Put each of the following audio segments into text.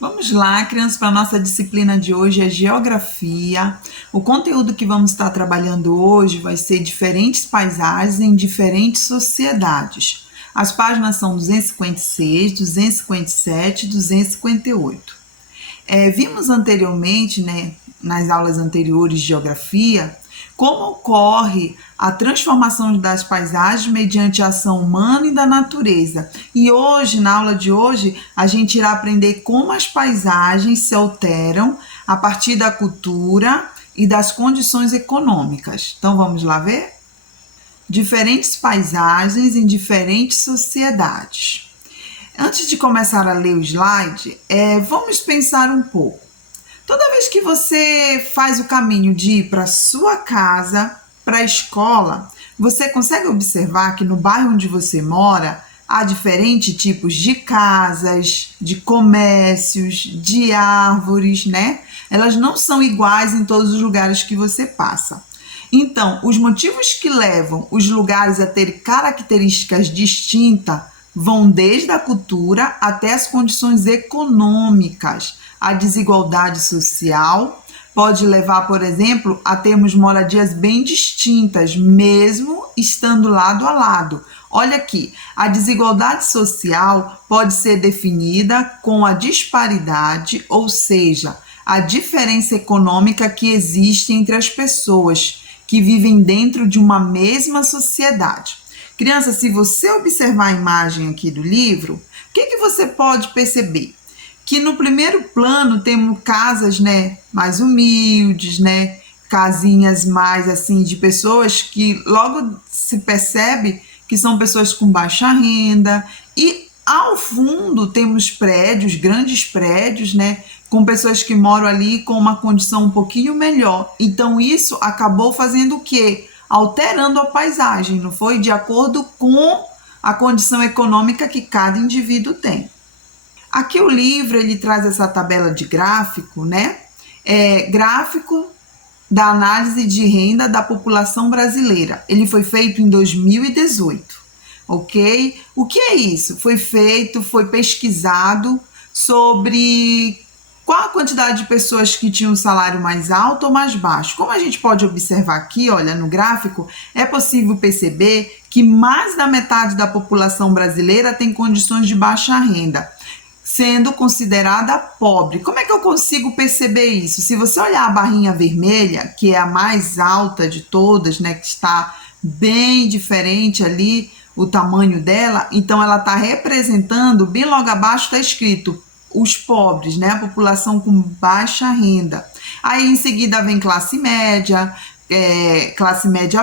Vamos lá, crianças, para a nossa disciplina de hoje é Geografia. O conteúdo que vamos estar trabalhando hoje vai ser diferentes paisagens em diferentes sociedades. As páginas são 256, 257 e 258. Vimos anteriormente, nas aulas anteriores de Geografia, como ocorre a transformação das paisagens mediante a ação humana e da natureza. E hoje, na aula de hoje, a gente irá aprender como as paisagens se alteram a partir da cultura e das condições econômicas. Então, vamos lá ver? Diferentes paisagens em diferentes sociedades. Antes de começar a ler o slide, vamos pensar um pouco. Toda vez que você faz o caminho de ir para sua casa, para a escola, você consegue observar que no bairro onde você mora há diferentes tipos de casas, de comércios, de árvores, né? Elas não são iguais em todos os lugares que você passa. Então, os motivos que levam os lugares a ter características distintas vão desde a cultura até as condições econômicas. A desigualdade social pode levar, por exemplo, a termos moradias bem distintas, mesmo estando lado a lado. Olha aqui, a desigualdade social pode ser definida com a disparidade, ou seja, a diferença econômica que existe entre as pessoas que vivem dentro de uma mesma sociedade. Criança, se você observar a imagem aqui do livro, o que você pode perceber? Que no primeiro plano temos casas, mais humildes, casinhas mais assim de pessoas que logo se percebe que são pessoas com baixa renda, e ao fundo temos prédios, grandes prédios, com pessoas que moram ali com uma condição um pouquinho melhor. Então isso acabou fazendo o quê? Alterando a paisagem, não foi? De acordo com a condição econômica que cada indivíduo tem. Aqui o livro ele traz essa tabela de gráfico, gráfico da análise de renda da população brasileira. Ele foi feito em 2018, ok? O que é isso? Foi pesquisado sobre qual a quantidade de pessoas que tinham um salário mais alto ou mais baixo. Como a gente pode observar aqui, olha, no gráfico, é possível perceber que mais da metade da população brasileira tem condições de baixa renda, sendo considerada pobre. Como é que eu consigo perceber isso? Se você olhar a barrinha vermelha, que é a mais alta de todas, que está bem diferente ali o tamanho dela, então ela está representando, bem logo abaixo está escrito os pobres, a população com baixa renda. Aí em seguida vem classe média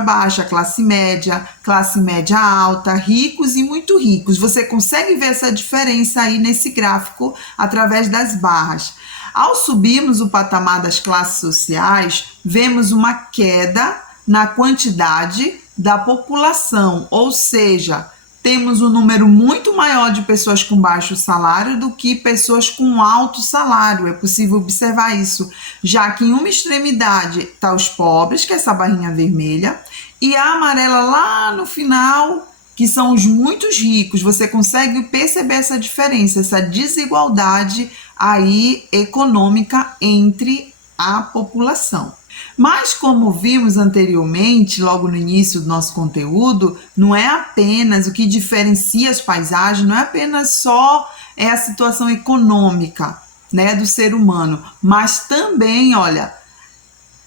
baixa, classe média alta, ricos e muito ricos. Você consegue ver essa diferença aí nesse gráfico através das barras. Ao subirmos o patamar das classes sociais, vemos uma queda na quantidade da população, ou seja, temos um número muito maior de pessoas com baixo salário do que pessoas com alto salário. É possível observar isso, já que em uma extremidade está os pobres, que é essa barrinha vermelha, e a amarela lá no final, que são os muito ricos. Você consegue perceber essa diferença, essa desigualdade aí econômica entre a população. Mas como vimos anteriormente, logo no início do nosso conteúdo, não é apenas o que diferencia as paisagens, não é apenas só a situação econômica, do ser humano, mas também, olha,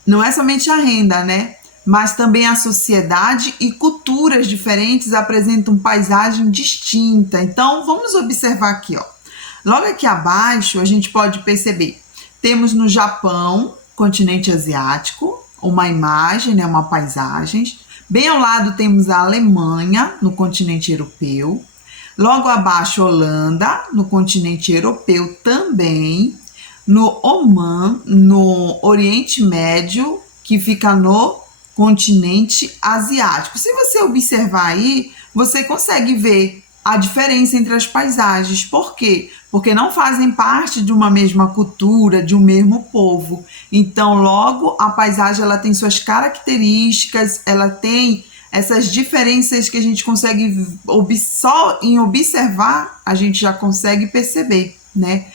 não é somente a renda, mas também a sociedade e culturas diferentes apresentam paisagem distinta. Então, vamos observar aqui, ó. Logo aqui abaixo, a gente pode perceber, temos no Japão, continente asiático, uma imagem, uma paisagem. Bem ao lado temos a Alemanha, no continente europeu. Logo abaixo, Holanda, no continente europeu também. No Omã, no Oriente Médio, que fica no continente asiático. Se você observar aí, você consegue ver a diferença entre as paisagens. Por quê? Porque não fazem parte de uma mesma cultura, de um mesmo povo. Então, logo, a paisagem ela tem suas características, ela tem essas diferenças que a gente consegue, só em observar, a gente já consegue perceber, né?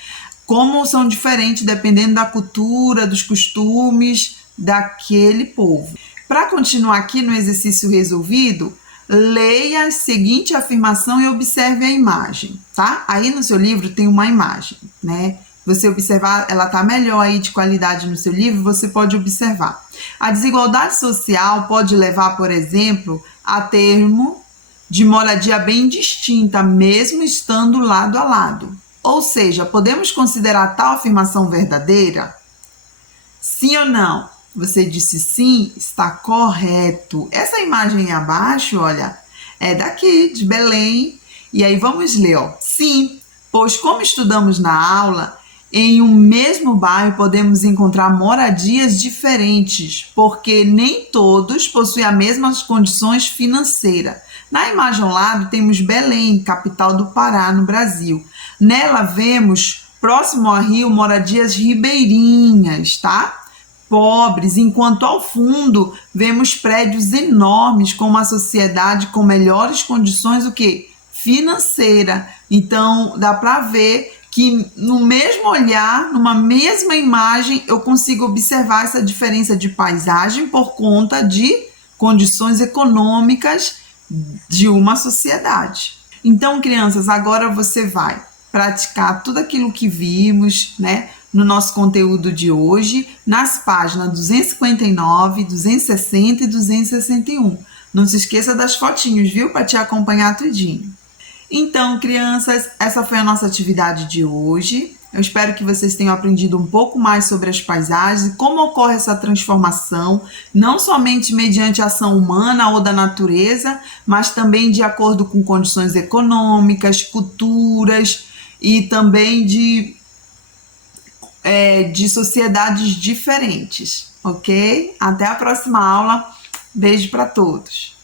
Como são diferentes dependendo da cultura, dos costumes daquele povo. Para continuar aqui no exercício resolvido, leia a seguinte afirmação e observe a imagem, tá? Aí no seu livro tem uma imagem, né? Você observar, ela tá melhor aí de qualidade no seu livro, você pode observar. A desigualdade social pode levar, por exemplo, a termo de moradia bem distinta, mesmo estando lado a lado. Ou seja, podemos considerar tal afirmação verdadeira? Sim ou não? Você disse sim, está correto. Essa imagem aí abaixo, olha, é daqui, de Belém. E aí vamos ler, ó. Sim, pois como estudamos na aula, em um mesmo bairro podemos encontrar moradias diferentes, porque nem todos possuem as mesmas condições financeiras. Na imagem ao lado temos Belém, capital do Pará, no Brasil. Nela vemos, próximo ao rio, moradias ribeirinhas, tá? Pobres, enquanto ao fundo vemos prédios enormes com uma sociedade com melhores condições, o que? Financeira. Então, dá para ver que no mesmo olhar, numa mesma imagem, eu consigo observar essa diferença de paisagem por conta de condições econômicas de uma sociedade. Então, crianças, agora você vai praticar tudo aquilo que vimos, né, no nosso conteúdo de hoje, nas páginas 259, 260 e 261. Não se esqueça das fotinhos, viu? Para te acompanhar tudinho. Então, crianças, essa foi a nossa atividade de hoje. Eu espero que vocês tenham aprendido um pouco mais sobre as paisagens e como ocorre essa transformação, não somente mediante a ação humana ou da natureza, mas também de acordo com condições econômicas, culturas e também de sociedades diferentes, ok? Até a próxima aula. Beijo para todos.